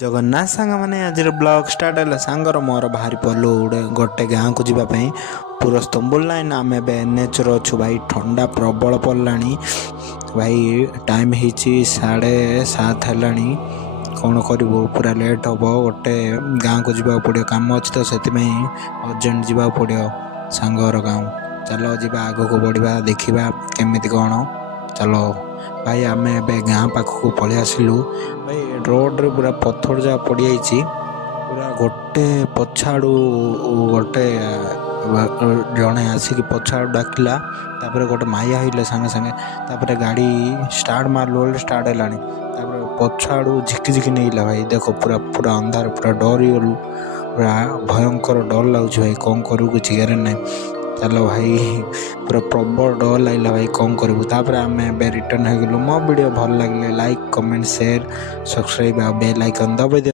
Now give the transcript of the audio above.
जगन्नाथ सांग मैंने आज ब्लॉग स्टार्ट है सांगर मोर बाहरी पड़लु गोटे गाँव को जीवाई पूरा स्तंबुल लाइन आम एनएच अच्छु भाई ठंडा प्रबल पड़ा भाई टाइम हो 7:30 है कौन करूँ पूरा लेट हम गोटे गाँव को जीवा पड़ो कम अच्छी तो से अर्जेंट जीवा पड़ो सांगर गाँव चलो जी आग को बढ़ा देखा केमी कौन चलो भाई आम ए गाँ पाखक पलि आसिलु भाई रोड्रे पूरा पत्थर जहाँ पड़ जाइए पूरा गोटे पछाड़ू गोटे जड़े आसिक पछाड़ू डाकिला गोटे माया होइले सांगे सांगे तापर गाड़ी स्टार्ट मारलु बोले स्टार्ट है पछाड़ू झिकी नहीं भाई देख पूरा पूरा अंधार पूरा डरी गलु पूरा भयंकर डर लगुच भाई कौन करूँ कुछ गारे ना चलो भाई पूरा प्रबल डर लगे भाई कौन करूँ तापर आम रिटर्न हो गलु मो वीडियो भल लगे like comment share subscribe bell icon दबाई।